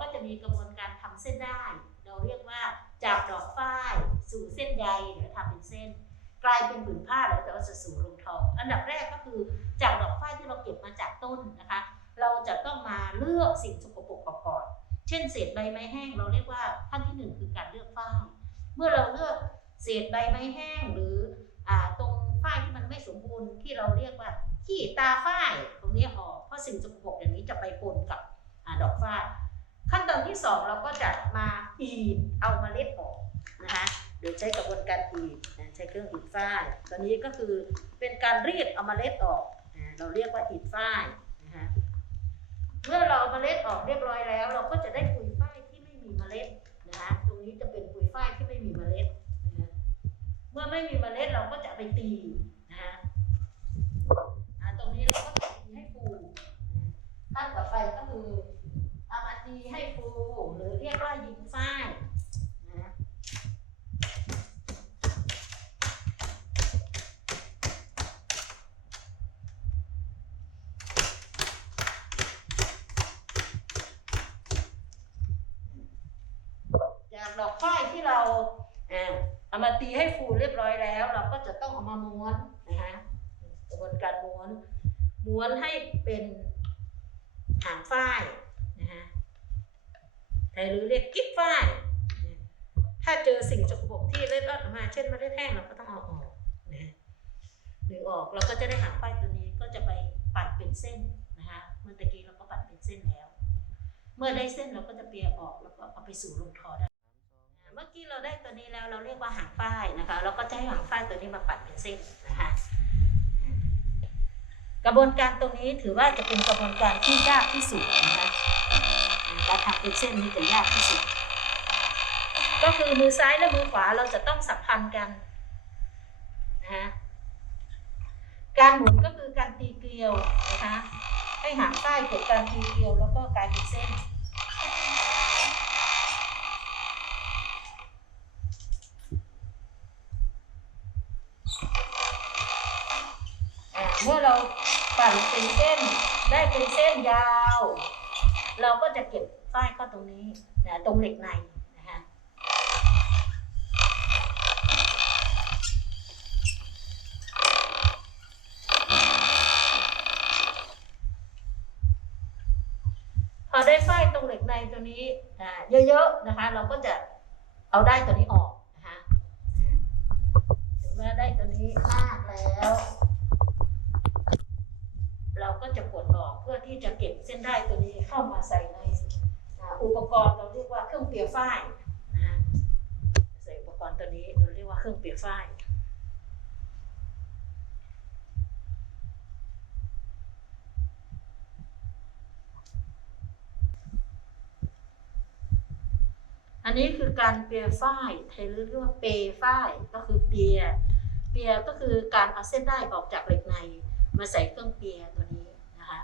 ก็จะมีกระบวนการทำเส้นได้ เราเรียกว่าจากดอกฝ้ายสู่เส้นใยหรือทำเป็นเส้น กลายเป็นผืนผ้าแล้วแต่ว่าจะสู่โรงทอง อันดับแรกก็คือจากดอกฝ้ายที่เราเก็บมาจากต้นนะคะ เราจะต้องมาเลือกสิ่งสกปรกออกก่อน เช่นเศษใบไม้แห้ง เราเรียกว่าขั้นที่หนึ่งคือการเลือกฝ้ายเมื่อเราเลือกเศษใบไม้แห้งหรืออตรงฝ้ายที่มันไม่สมบูรณ์ที่เราเรียกว่าขี้ตาฝ้ายตรงนี้ออกเพราะสิ่งสกปรกอย่างนี้จะไปปนกับอดอกฝ้าย ขั้นตอนที่สองเราก็จะมาอีดเอาเมล็ดออกนะคะโดยใช้กระบวนการอีดนะใช้เครื่องอีดฝ้ายตัวนี้ก็คือเป็นการรีดเอาเมล็ดออกเราเรียกว่าอีดฝ้ายนะคะเมื่อเราเอาเมล็ดออกเรียบร้อยแล้ว เราก็จะได้ปุ๋ยฝ้ายที่ไม่มีเมล็ดนะคะตรงนี้จะเป็นปุ๋ยฝ้ายที่ไม่มีเมล็ดนะเมื่อไม่มีเมล็ดเราก็จะไปตีนะคะตรงนี้เราก็ตีให้ฟูขั้นต่อไปก็คือ ตีให้ฟูหรือเรียกว่ายิงฝ้ายนะจากดอกฝ้ายที่เราเอามาตีให้ฟูเรียบร้อยแล้ว เราก็จะต้องเอามาม้วนนะคะกระบวนการม้วนม้วนให้เป็นหางฝ้าย หรือเรียกกิ๊บฝ้ายถ้าเจอสิ่งสกปรกที่เล็ดลอดออกมา เช่นมเมล็ดแห้งเราก็ต้องเอาออกนะดึงออกเราก็จะได้หางฝ้ายตัวนี้ก็จะไปปั่นเป็นเส้นนะคะเมื่อตะกี้เราก็ปั่นเป็นเส้นแล้ว เมื่อได้เส้นเราก็จะเปียออกแล้วก็เอาไปสู่โรงทอได้ เมื่อกี้เราได้ตัวนี้แล้วเราเรียกว่าหางฝ้ายนะคะ เราก็จะให้หางฝ้ายตัวนี้มาปัดเป็นเส้นนะคะกระบวนการตรงนี้ถือว่าจะเป็นกระบวนการที่ยากที่สุดนะคะ การทำเป็นเส้นนี้จะยากที่สุด ก็คือมือซ้ายและมือขวาเราจะต้องสัมพันธ์กันนะคะการหมุนก็คือการตีเกลียวนะคะให้หางใต้เกิดการตีเกลียวแล้วก็กลายเป็นเส้น อ่าเมื่อเราปั่นเป็นเส้นได้เป็นเส้นยาว เราก็จะเก็บฝ้ายเข้า ตรงนี้นะตรงเหล็กในนะคะพอได้ฝ้ตรงเหล็กในตัวนี้อ่าเยอะๆนะคะ เราก็จะเอาได้ตัวนี้ออกนะคะถึงแม้ได้ตัวนี้มากแล้วเราก็จะกดออกเพื่อที่จะเก็บเส้นได้ตัวนี้เข้ามาใส่ อุปกรณ์เราเรียกว่าเครื่องเปียฝ้ายนะฮะใส่อุปกรณ์ตัวนี้เราเรียกว่าเครื่องเปียฝ้ายอันนี้คือการเปียฝ้ายไทยเรียกว่าเปยฝ้ายก็คือเปีย เปียก็คือการเอาเส้นได้ออกจากเหล็กในมาใส่เครื่องเปียตัวนี้นะคะ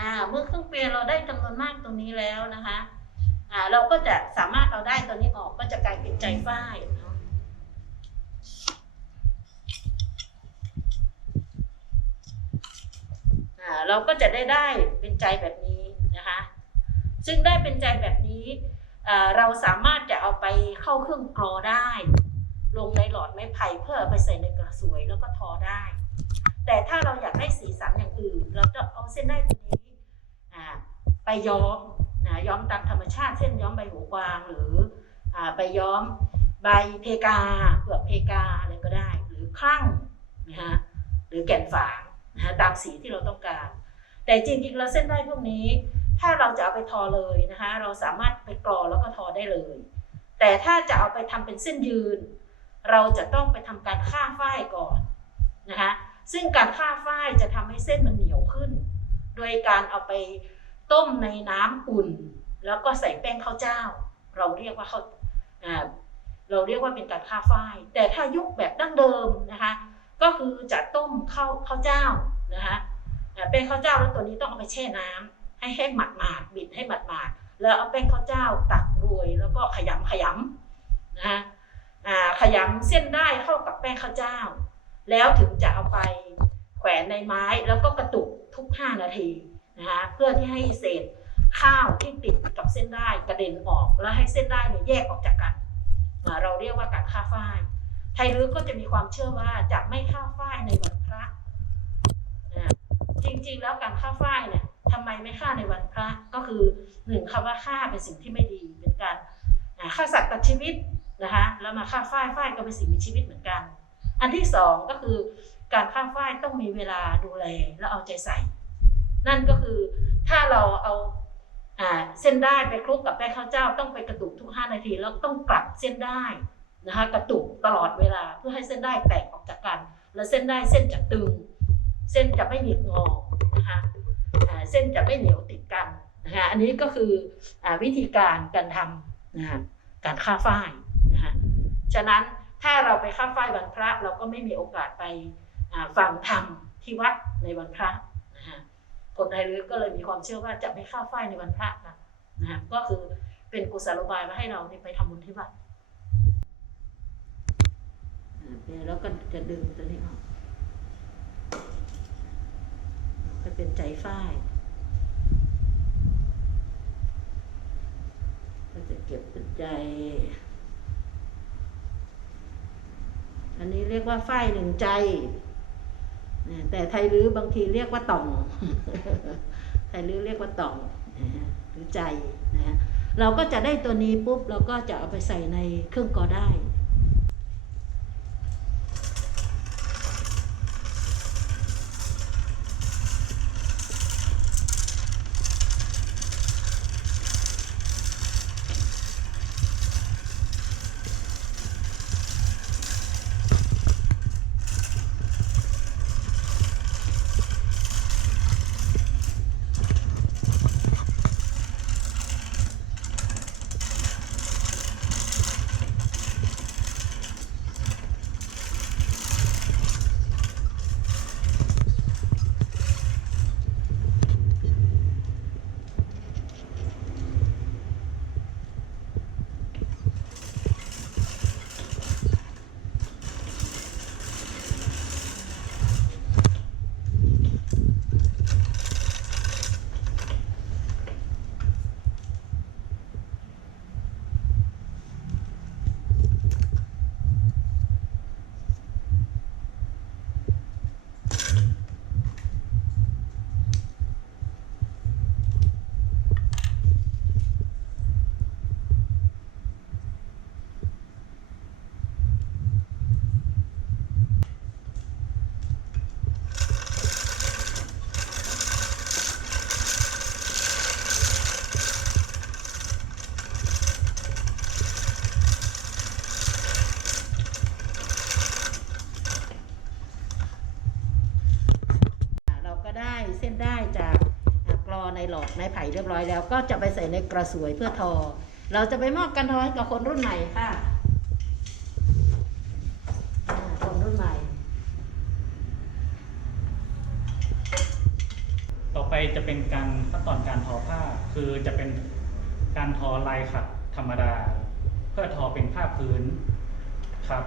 อ่าเมื่อเครื่องเปียเราได้จำนวนมากตรงนี้แล้วนะคะอ่าเราก็จะสามารถเอาได้ตัวนี้ออกก็จะกลายเป็นใจฝ้ายเนาะอ่าเราก็จะได้ได้เป็นใจแบบนี้นะคะ ซึ่งได้เป็นใจแบบนี้เราสามารถจะเอาไปเข้าเครื่องกรอได้ ลงในหลอดไม้ไผ่เพื่อไปใส่ในกระสวยแล้วก็ทอได้ แต่ถ้าเราอยากได้สีสันอย่างอื่น เราจะเอาเส้นได้ตัวนี้ ไปย้อมนะย้อมตามธรรมชาติเส้นย้อมใบหูกวางหรืออไปย้อมใบเพกาเปลือกเพกาอะไรก็ได้ หรือคลั่งนะฮะหรือแก่นฝางนะฮะตามสีที่เราต้องการ แต่จริงๆแล้วเส้นได้พวกนี้ ถ้าเราจะเอาไปทอเลยนะคะเราสามารถไปกรอแล้วก็ทอได้เลย แต่ถ้าจะเอาไปทำเป็นเส้นยืน เราจะต้องไปทำการฆ่าฝ้ายก่อนนะคะซึ่งการฆ่าฝ้ายจะทำให้เส้นมันเหนียวขึ้น โดยการเอาไป ต้มในน้ำอุ่น แล้วก็ใส่แป้งข้าวเจ้า เราเรียกว่าข้าวเราเรียกว่าเป็นการฆ่าฝ้าย แต่ถ้ายุคแบบดั้งเดิมนะคะก็คือจะต้มข้าวข้าวเจ้านะคะแป้งข้าวเจ้าแล้วตัวนี้ต้องเอาไปแช่น้ำให้แห้งหมาดบิดให้หมาดๆแล้วเอาแป้งข้าวเจ้าตักโรยแล้วก็ขยำขยำนะฮะขยำเส้นได้เข้ากับแป้งข้าวเจ้า แล้วถึงจะเอาไปแขวนในไม้แล้วก็กระตุกทุก 5 นาที นะคะเพื่อที่ให้เศษข้าวที่ติดกับเส้นได้กระเด็นออก แล้วให้เส้นได้เนี่ยแยกออกจากกัน เราเรียกว่าการฆ่าฝ้าย ไทยรื้อก็จะมีความเชื่อว่าจะไม่ฆ่าฝ้ายในวันพระนะจริงๆแล้วการฆ่าฝ้ายเนี่ยทำไมไม่ฆ่าในวันพระก็คือหนึ่งคำว่าฆ่าเป็นสิ่งที่ไม่ดีเป็นการฆ่าสัตว์ตัดชีวิตนะคะแล้วมาฆ่าฝ้ายฝ้ายก็เป็นสิ่งมีชีวิตเหมือนกัน อันที่สองก็คือการฆ่าฝ้ายต้องมีเวลาดูแลและเอาใจใส่ นั่นก็คือถ้าเราเอาเส้นได้ไปคลุกกับแป้งข้าวเจ้า ต้องไปกระตุกทุก 5 นาที แล้วต้องกลับเส้นได้นะคะกระตุกตลอดเวลาเพื่อให้เส้นได้แตกออกจากกัน แล้วเส้นได้เส้นจะตึง เส้นจะไม่หงิกงอนะคะเส้นจะไม่เหนียวติดกันนะคะอันนี้ก็คืออวิธีการการทำนะคะการฆ่าฝ้ายนะคะฉะนั้นถ้าเราไปฆ่าฝ้ายวันพระเราก็ไม่มีโอกาสไปฟังธรรมที่วัดในวันพระ คนไทยรื้อก็เลยมีความเชื่อว่าจะไม่ฆ่าฝ้ายในวันพระนนะคะก็คือเป็นกุศโลบายมาให้เราไปทำบุญที่วัดแล้วก็จะดึงตัวนี้ออกก็เป็นใจฝ้ายก็จะเก็บเป็นใจ อันนี้เรียกว่าฝ้ายหนึ่งใจ แต่ไทยรื้อบางทีเรียกว่าต่อง ไทยรื้อเรียกว่าต่องหรือใจนะฮะเราก็จะได้ตัวนี้ปุ๊บเราก็จะเอาไปใส่ในเครื่องกอได้ เราก็ได้เส้นได้จากอ่ากในไม้ไผ่เรียบร้อยแล้ว ก็จะไปใส่ในกระสวยเพื่อทอ เราจะไปมอบกันทอให้กับคนรุ่นใหม่ค่ะ คนรุ่นใหม่ ต่อไปจะเป็นการขั้นตอนการทอผ้า คือจะเป็นการทอลายขัดธรรมดา เพื่อทอเป็นผ้าพื้นครับ